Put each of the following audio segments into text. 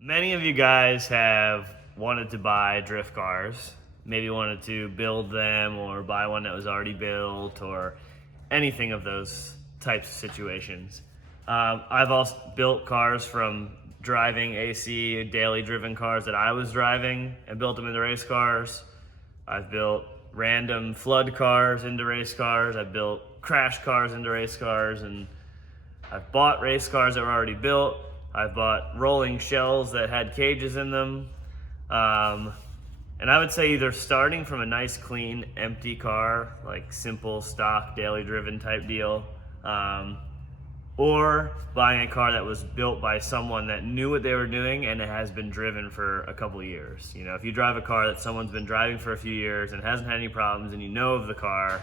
Many of you guys have wanted to buy drift cars, maybe wanted to build them or buy one that was already built or anything of those types of situations. I've also built cars from driving AC daily driven cars that I was driving and built them into race cars. I've built random flood cars into race cars. I've built crash cars into race cars, and I've bought race cars that were already built. I've bought rolling shells that had cages in them. And I would say either starting from a nice, clean, empty car, like simple, stock, daily driven type deal, or buying a car that was built by someone that knew what they were doing and it has been driven for a couple of years. You know, if you drive a car that someone's been driving for a few years and hasn't had any problems and you know of the car,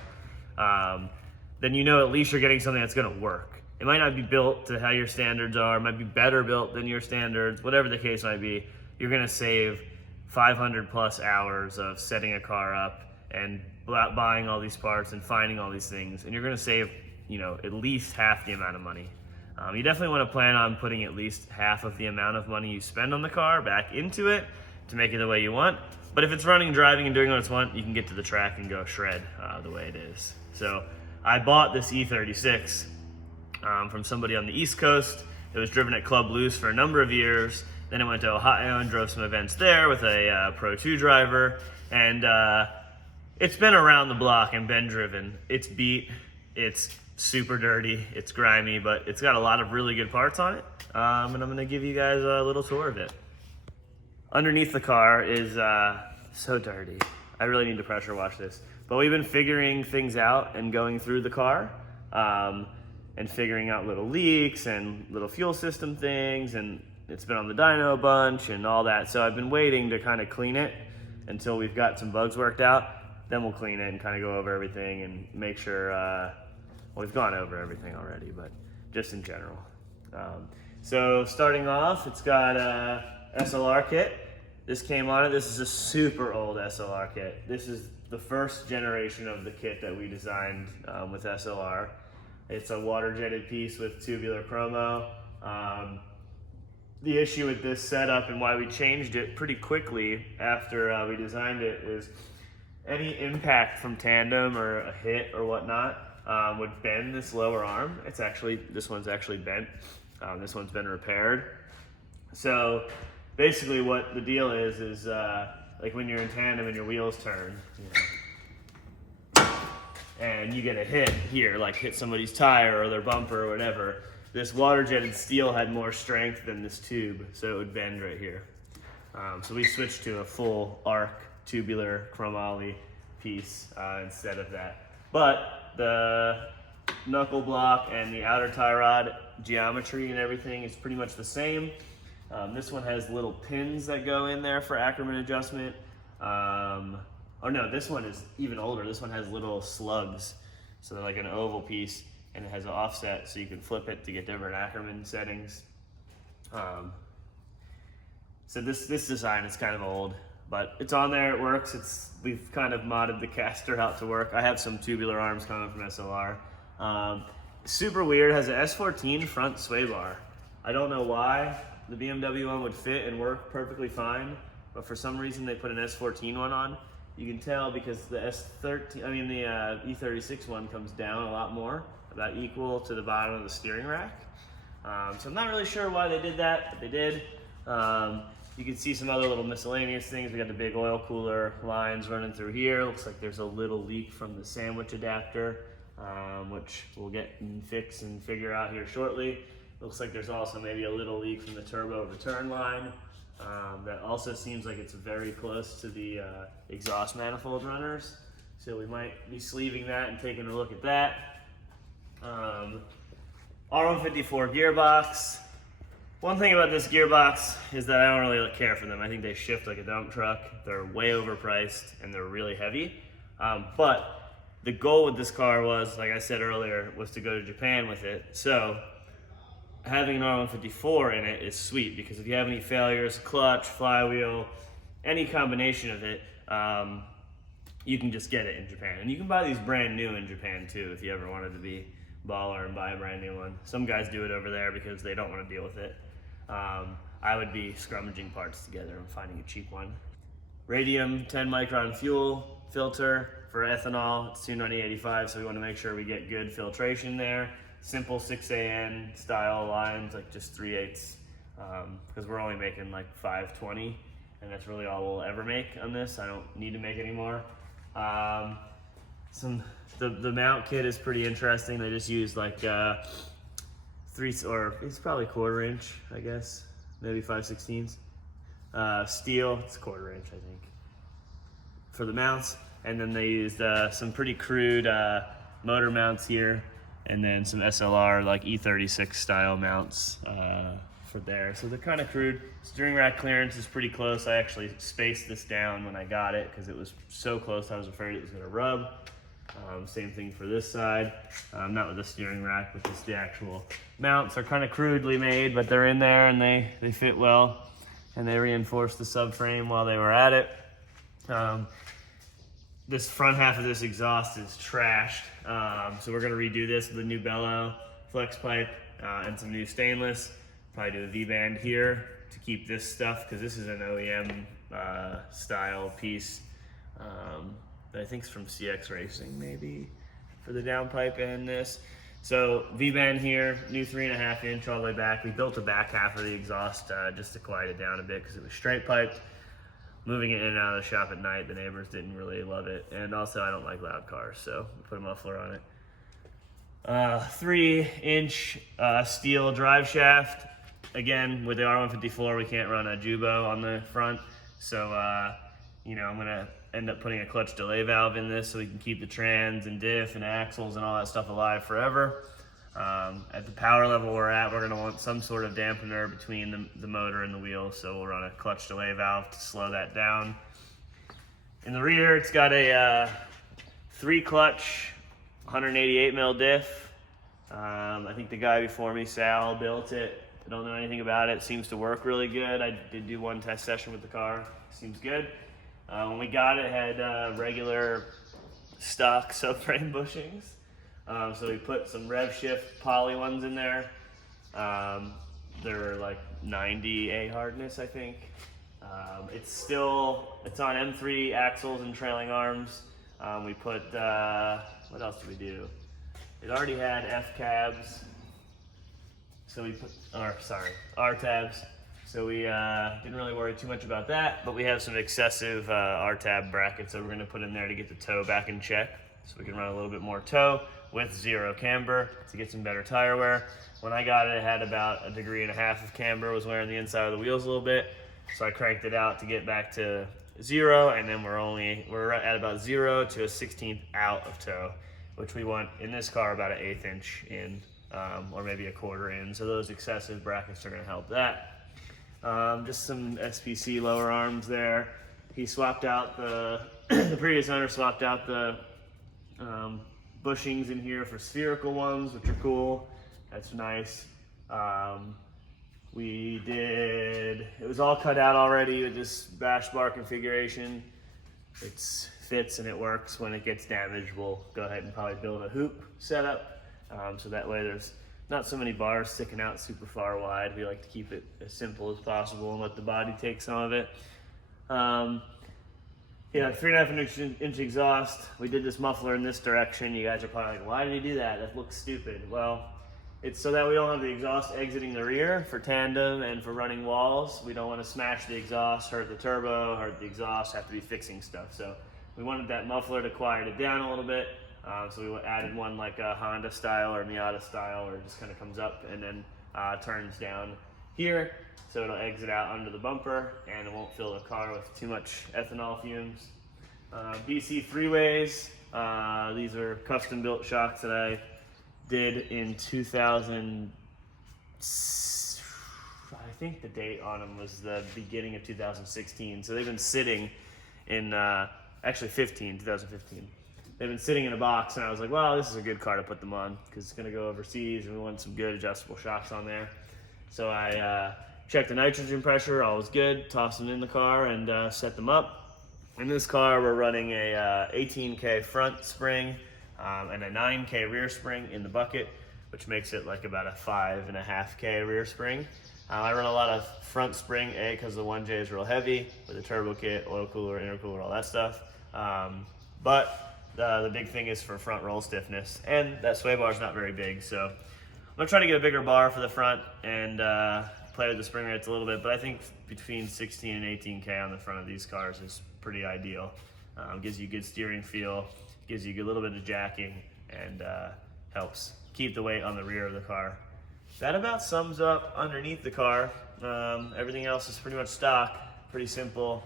then you know at least you're getting something that's gonna work. It might not be built to how your standards are, it might be better built than your standards, whatever the case might be. You're gonna save 500 plus hours of setting a car up and buying all these parts and finding all these things, and you're gonna save, you know, at least half the amount of money. You definitely wanna plan on putting at least half of the amount of money you spend on the car back into it to make it the way you want. But if it's running, driving, and doing what it's want, you can get to the track and go shred the way it is. So I bought this E36 from somebody on the East Coast. It was driven at Club Loose for a number of years. Then I went to Ohio and drove some events there with a Pro 2 driver. And it's been around the block and been driven. It's beat, it's super dirty, it's grimy, but it's got a lot of really good parts on it. And I'm gonna give you guys a little tour of it. Underneath the car is so dirty. I really need to pressure wash this. But we've been figuring things out and going through the car. And figuring out little leaks and little fuel system things, and it's been on the dyno a bunch and all that. So I've been waiting to kind of clean it until we've got some bugs worked out. Then we'll clean it and kind of go over everything and make sure, well, we've gone over everything already, but just in general. So starting off, it's got a Slr Kit. This came on it. This is a super old Slr Kit. This is the first generation of the kit that we designed with Slr. It's a water jetted piece with tubular chromo. The issue with this setup and why we changed it pretty quickly after we designed it is any impact from tandem or a hit or whatnot would bend this lower arm. This one's actually bent. This one's been repaired. So basically what the deal is like when you're in tandem and your wheels turn, you know, and you get a hit here, like hit somebody's tire or their bumper or whatever, this water jetted steel had more strength than this tube, so it would bend right here. So we switched to a full arc tubular chromoly piece instead of that. But the knuckle block and the outer tie rod geometry and everything is pretty much the same. This one has little pins that go in there for Ackerman adjustment. Oh no, this one is even older. This one has little slugs. So they're like an oval piece, and it has an offset so you can flip it to get different Ackerman settings. So this design is kind of old, but it's on there, it works. We've kind of modded the caster out to work. I have some tubular arms coming from SLR. Super weird, has an S14 front sway bar. I don't know why the BMW one would fit and work perfectly fine, but for some reason they put an S14 one on. You can tell because the E36 one comes down a lot more, about equal to the bottom of the steering rack. So I'm not really sure why they did that, but they did. You can see some other little miscellaneous things. We got the big oil cooler lines running through here. Looks like there's a little leak from the sandwich adapter, which we'll get and fix and figure out here shortly. Looks like there's also maybe a little leak from the turbo return line. That also seems like it's very close to the exhaust manifold runners. So we might be sleeving that and taking a look at that. R154 gearbox. One thing about this gearbox is that I don't really care for them. I think they shift like a dump truck. They're way overpriced and they're really heavy. But the goal with this car was, like I said earlier, was to go to Japan with it. So having an R154 in it is sweet because if you have any failures, clutch, flywheel, any combination of it, you can just get it in Japan. And you can buy these brand new in Japan too if you ever wanted to be baller and buy a brand new one. Some guys do it over there because they don't want to deal with it. I would be scrummaging parts together and finding a cheap one. Radium 10 micron fuel filter for ethanol. It's 29085, so we want to make sure we get good filtration there. Simple 6AN style lines, like just 3/8, because we're only making like 520, and that's really all we'll ever make on this. I don't need to make any more. The mount kit is pretty interesting. They just use like 3, or it's probably 1/4 inch, I guess, maybe 5/16 steel. It's 1/4 inch, I think, for the mounts. And then they used some pretty crude motor mounts here, and then some SLR like E36 style mounts for there. So they're kind of crude. Steering rack clearance is pretty close. I actually spaced this down when I got it because it was so close I was afraid it was going to rub. Same thing for this side, not with the steering rack, but just the actual mounts are kind of crudely made, but they're in there and they fit well, and they reinforced the subframe while they were at it. This front half of this exhaust is trashed, so we're going to redo this with a new bellow, flex pipe, and some new stainless. Probably do a V-band here to keep this stuff, because this is an OEM style piece. I think it's from CX Racing, maybe, for the downpipe and this. So V-band here, new 3.5 inch all the way back. We built the back half of the exhaust just to quiet it down a bit because it was straight piped. Moving it in and out of the shop at night, the neighbors didn't really love it. And also I don't like loud cars, so we put a muffler on it. 3-inch steel drive shaft. Again, with the R154, we can't run a Jubo on the front. So, you know, I'm gonna end up putting a clutch delay valve in this so we can keep the trans and diff and axles and all that stuff alive forever. At the power level we're at, we're gonna want some sort of dampener between the motor and the wheel, so we'll run a clutch delay valve to slow that down. In the rear, it's got a 3-clutch 188 mil diff. I think the guy before me, Sal, built it. I don't know anything about it. Seems to work really good. I did do one test session with the car. Seems good. When we got it, it had regular stock subframe bushings. So we put some Driveshaft poly ones in there. They're like 90 A hardness, I think. It's on M3 axles and trailing arms. We put, what else did we do? It already had F cabs. So we put, R tabs. So we didn't really worry too much about that, but we have some excessive R-tab brackets that we're gonna put in there to get the toe back in check, so we can run a little bit more toe with 0 camber to get some better tire wear. When I got it, it had about 1.5 degrees of camber, was wearing the inside of the wheels a little bit, so I cranked it out to get back to 0, and then we're at about 0 to a 1/16 out of toe, which we want in this car about an 1/8 inch in, or maybe a 1/4 in, so those excessive brackets are gonna help that. Just some SPC lower arms there. He swapped out the previous owner swapped out the bushings in here for spherical ones, which are cool. That's nice. It was all cut out already with this bash bar configuration. It fits and it works. When it gets damaged, we'll go ahead and probably build a hoop setup. So that way there's not so many bars sticking out super far wide. We like to keep it as simple as possible and let the body take some of it. Yeah, 3.5 inch exhaust. We did this muffler in this direction. You guys are probably like, why did he do that? That looks stupid. Well, it's so that we don't have the exhaust exiting the rear for tandem and for running walls. We don't want to smash the exhaust, hurt the turbo, hurt the exhaust, have to be fixing stuff. So we wanted that muffler to quiet it down a little bit. So we added one like a Honda style or Miata style, where it just kind of comes up and then turns down here. So it'll exit out under the bumper and it won't fill the car with too much ethanol fumes. BC 3-ways. These are custom built shocks that I did in 2000. I think the date on them was the beginning of 2016. So they've been sitting in, actually 2015. They've been sitting in a box, and I was like, well, this is a good car to put them on because it's going to go overseas and we want some good adjustable shocks on there. So I checked the nitrogen pressure, all was good, tossed them in the car and set them up. In this car, we're running a 18K front spring and a 9K rear spring in the bucket, which makes it like about a 5.5K rear spring. I run a lot of front spring, because the 1J is real heavy with the turbo kit, oil cooler, intercooler, all that stuff. But the big thing is for front roll stiffness, and that sway bar is not very big, so I'm gonna try to get a bigger bar for the front and play with the spring rates a little bit, but I think between 16 and 18K on the front of these cars is pretty ideal. Gives you good steering feel, gives you a little bit of jacking, and helps keep the weight on the rear of the car. That about sums up underneath the car. Everything else is pretty much stock, pretty simple.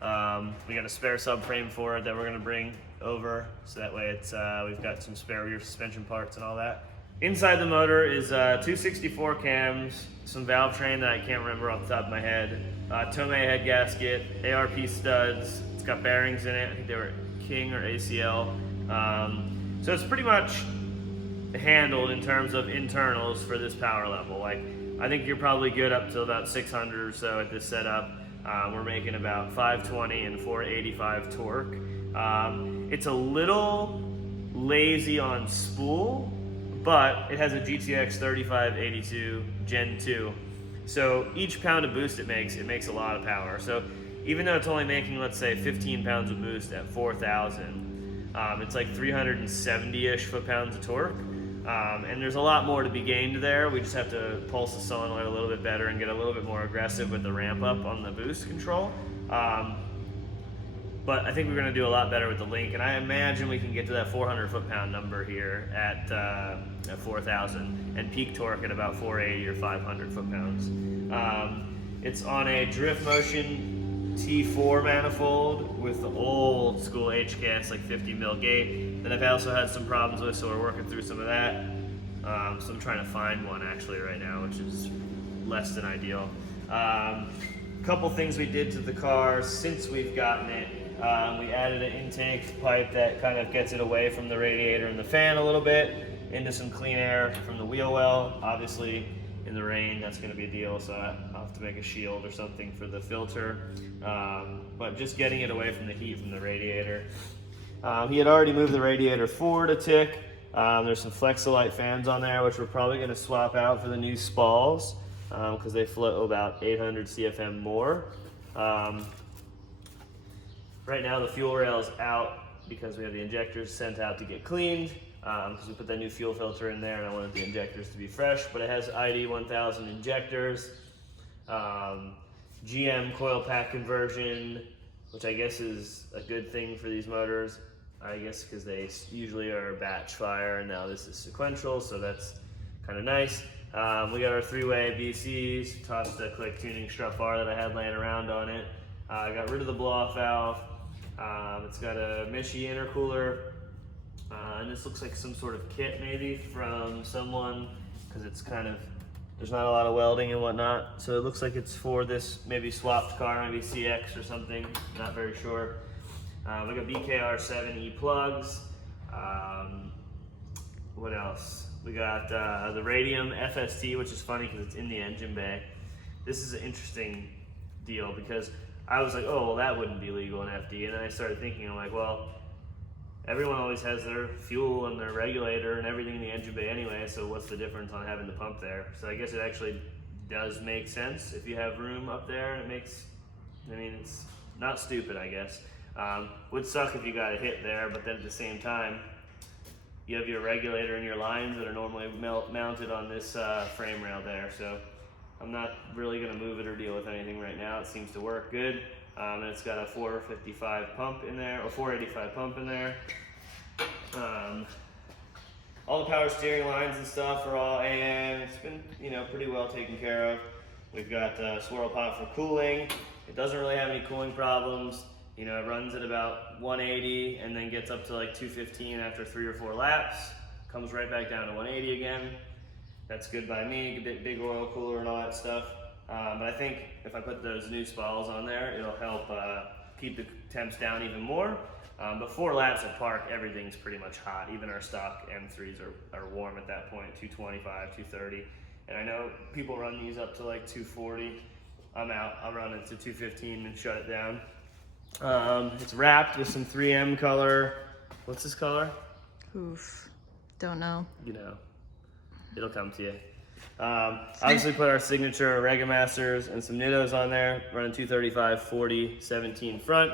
We got a spare subframe for it that we're gonna bring over, so that way it's we've got some spare rear suspension parts and all that. Inside the motor is 264 cams, some valve train that I can't remember off the top of my head, Tomei head gasket, ARP studs, it's got bearings in it, I think they were King or ACL. So it's pretty much handled in terms of internals for this power level. Like, I think you're probably good up to about 600 or so at this setup. We're making about 520 and 485 torque. It's a little lazy on spool, but it has a GTX 3582 Gen 2. So each pound of boost it makes a lot of power. So even though it's only making, let's say, 15 pounds of boost at 4,000, it's like 370-ish foot-pounds of torque. And there's a lot more to be gained there. We just have to pulse the solenoid a little bit better and get a little bit more aggressive with the ramp up on the boost control. But I think we're gonna do a lot better with the link, and I imagine we can get to that 400 foot-pound number here at 4,000 and peak torque at about 480 or 500 foot-pounds. It's on a drift motion T4 manifold with the old school HKS, like 50 mil gate that I've also had some problems with, so we're working through some of that. So I'm trying to find one actually right now, which is less than ideal. Couple things we did to the car since we've gotten it. We added an intake pipe that kind of gets it away from the radiator and the fan a little bit into some clean air from the wheel well. Obviously in the rain that's going to be a deal, so I'll have to make a shield or something for the filter. But just getting it away from the heat from the radiator. He had already moved the radiator forward a tick. There's some Flexolite fans on there, which we're probably going to swap out for the new Spalls because they flow about 800 CFM more. Right now the fuel rail is out because we have the injectors sent out to get cleaned because we put that new fuel filter in there and I wanted the injectors to be fresh, but it has ID 1000 injectors, GM coil pack conversion, which I guess is a good thing for these motors, I guess because they usually are batch fire and now this is sequential, so that's kind of nice. We got our 3-way BCs, tossed the quick tuning strut bar that I had laying around on it. I got rid of the blow-off valve. It's got a Mishi intercooler, and this looks like some sort of kit maybe from someone, because it's kind of, there's not a lot of welding and whatnot, so it looks like it's for this maybe swapped car, maybe CX or something, not very sure. We got BKR7E plugs. What else? We got the Radium FST, which is funny because it's in the engine bay. This is an interesting deal because I was like, oh, well, that wouldn't be legal in FD. And then I started thinking, I'm like, well, everyone always has their fuel and their regulator and everything in the engine bay anyway, so what's the difference on having the pump there? So I guess it actually does make sense if you have room up there, and it makes, I mean, it's not stupid, I guess. Would suck if you got a hit there, but then at the same time, you have your regulator and your lines that are normally mounted on this frame rail there, so I'm not really going to move it or deal with anything right now. It seems to work good. And it's got a 455 pump in there, or 485 pump in there. All the power steering lines and stuff are all AM. It's been, you know, pretty well taken care of. We've got a swirl pot for cooling. It doesn't really have any cooling problems. You know, it runs at about 180 and then gets up to like 215 after 3 or 4 laps. Comes right back down to 180 again. That's good by me, big oil cooler and all that stuff. But I think if I put those new Spalls on there, it'll help keep the temps down even more. But 4 laps at park, everything's pretty much hot. Even our stock M3s are warm at that point, 225, 230. And I know people run these up to like 240. I'm out, I'll run it to 215 and shut it down. It's wrapped with some 3M color. What's this color? Oof, don't know. You know, it'll come to you. Obviously put our signature Rega Masters and some Nittos on there, running 235, 40, 17 front,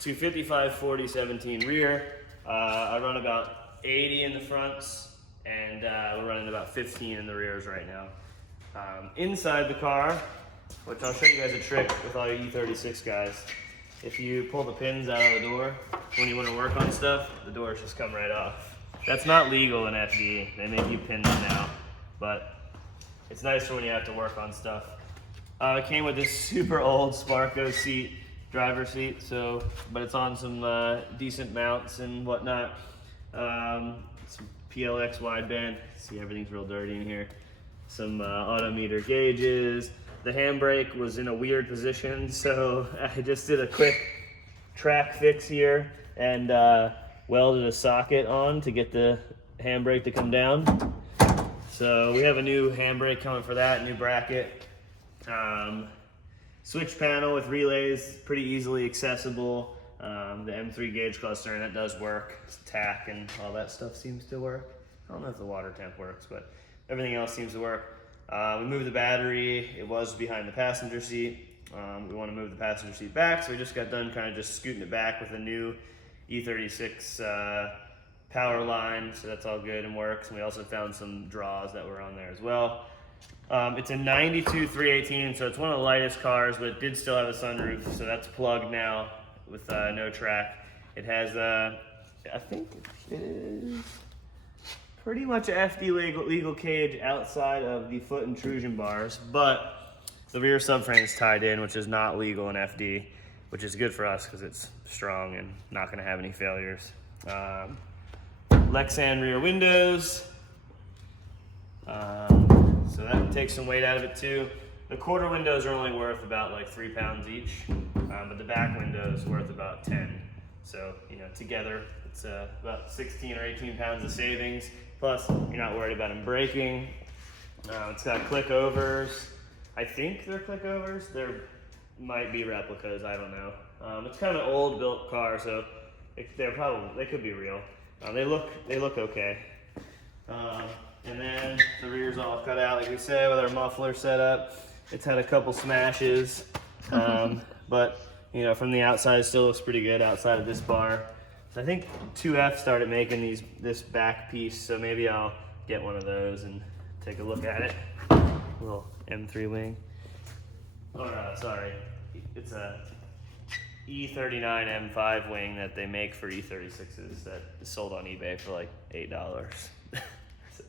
255, 40, 17 rear. I run about 80 in the fronts, and we're running about 15 in the rears right now. Inside the car, which I'll show you guys a trick with all your E36 guys. If you pull the pins out of the door, when you want to work on stuff, the doors just come right off. That's not legal in FD. They make you pin them now, but it's nice for when you have to work on stuff. It came with this super old Sparco seat, driver seat, but it's on some decent mounts and whatnot. Some PLX wideband. See, everything's real dirty in here. Some autometer gauges. The handbrake was in a weird position, so I just did a quick track fix here and welded a socket on to get the handbrake to come down. So we have a new handbrake coming for that, new bracket. Switch panel with relays, pretty easily accessible. The M3 gauge cluster, and it does work. TAC and all that stuff seems to work. I don't know if the water temp works, but everything else seems to work. We moved the battery. It was behind the passenger seat. We want to move the passenger seat back, so we just got done kind of just scooting it back with a new E36 power line, so that's all good and works. And we also found some draws that were on there as well. It's a 92 318, so it's one of the lightest cars, but it did still have a sunroof, so that's plugged now with no track. It has, I think it is pretty much a FD legal cage outside of the foot intrusion bars, but the rear subframe is tied in, which is not legal in FD, which is good for us because it's strong and not going to have any failures. Lexan rear windows, so that takes some weight out of it too. The quarter windows are only worth about like 3 pounds each, but the back window is worth about 10. So, you know, together it's about 16 or 18 pounds of savings. Plus, you're not worried about them breaking. It's got click overs. I think they're click overs. There might be replicas, I don't know. It's kind of an old built car, so they could be real. They look okay. And then the rear's all cut out, like we said, with our muffler set up. It's had a couple smashes, but you know, from the outside, it still looks pretty good outside of this bar. So I think 2F started making this back piece, so maybe I'll get one of those and take a look at it. Little M3 wing. Oh no, sorry, it's a E39 M5 wing that they make for E36s that is sold on eBay for like $8. So,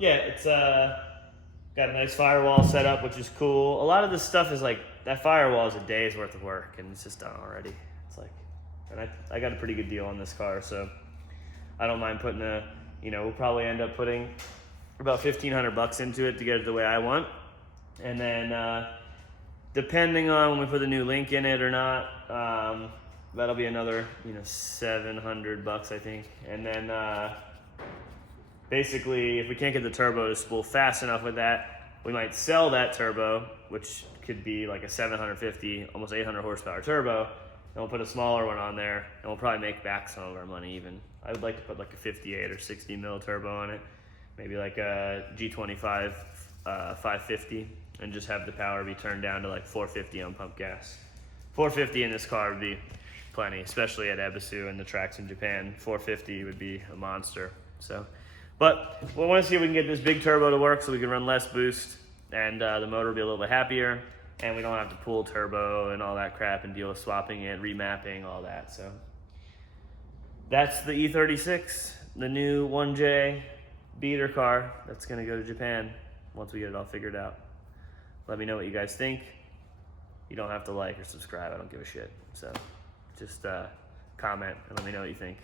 yeah, it's got a nice firewall set up, which is cool. A lot of this stuff is like, that firewall is a day's worth of work, and it's just done already. It's like, and I got a pretty good deal on this car, so I don't mind putting we'll probably end up putting about $1,500 into it to get it the way I want. And then, depending on when we put the new link in it or not, that'll be another, $700, I think. And then, basically, if we can't get the turbo to spool fast enough with that, we might sell that turbo, which could be like a 750, almost 800 horsepower turbo, and we'll put a smaller one on there, and we'll probably make back some of our money even. I would like to put like a 58 or 60 mil turbo on it, maybe like a G25 550, and just have the power be turned down to like 450 on pump gas. 450 in this car would be plenty, especially at Ebisu and the tracks in Japan. 450 would be a monster. So, but we want to see if we can get this big turbo to work so we can run less boost, and the motor will be a little bit happier, and we don't have to pull turbo and all that crap and deal with swapping it, remapping, all that. So that's the E36, the new 1J beater car that's going to go to Japan once we get it all figured out. Let me know what you guys think. You don't have to like or subscribe, I don't give a shit. So just comment and let me know what you think.